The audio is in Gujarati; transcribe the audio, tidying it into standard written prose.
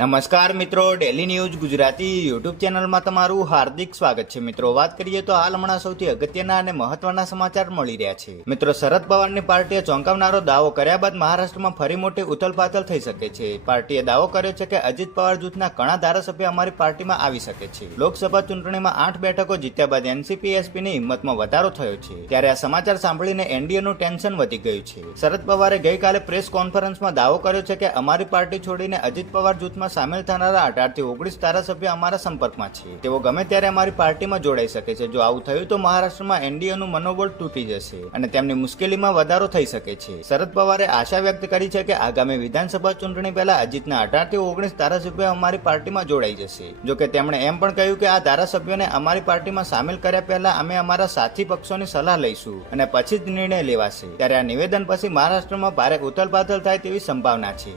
નમસ્કાર મિત્રો, ડેલી ન્યૂઝ ગુજરાતી યુટ્યુબ ચેનલમાં તમારું હાર્દિક સ્વાગત છે। મિત્રો, વાત કરીએ તો હાલ હમણાં સૌથી અગત્યના અને મહત્વના સમાચાર મળી રહ્યા છે। મિત્રો, શરદ પવારની પાર્ટીએ ચોંકાવનારો દાવો કર્યા બાદ મહારાષ્ટ્રમાં ફરી મોટી ઉથલપાથલ થઈ શકે છે। પાર્ટીએ દાવો કર્યો છે કે અજીત પવાર જૂથના ઘણા ધારાસભ્યો અમારી પાર્ટીમાં આવી શકે છે। લોકસભા ચૂંટણીમાં 8 બેઠકો જીત્યા બાદ એનસીપી-એસપીની હિંમતમાં વધારો થયો છે, ત્યારે આ સમાચાર સાંભળીને એનડીએનું ટેન્શન વધી ગયું છે। શરદ પવારે ગઈકાલે પ્રેસ કોન્ફરન્સમાં દાવો કર્યો છે કે અમારી પાર્ટી છોડીને અજીત પવાર જૂથમાં સામેલ થનારા 18 થી 19 ધારાસભ્યો અમારા સંપર્કમાં છે। તેઓ ગમે ત્યારે અમારી પાર્ટીમાં જોડાઈ શકે છે। જો આવું થયું તો મહારાષ્ટ્રમાં એનડીએનું મનોબળ તૂટી જશે અને તેમની મુશ્કેલીમાં વધારો થઈ શકે છે। શરદ પવારે આશા વ્યક્ત કરી છે કે આગામી વિધાનસભા ચૂંટણી પહેલા અજીતના 18 થી 19 ધારાસભ્યો અમારી પાર્ટીમાં જોડાઈ જશે। જોકે તેમણે એમ પણ કહ્યું કે આ ધારાસભ્યોને અમારી પાર્ટીમાં સામેલ કર્યા પહેલા અમે અમારા સાથી પક્ષોની સલાહ લઈશું અને પછી જ નિર્ણય લેવાશે। ત્યારે આ નિવેદન પછી મહારાષ્ટ્રમાં ભારે ઉથલપાથલ થાય તેવી સંભાવના છે।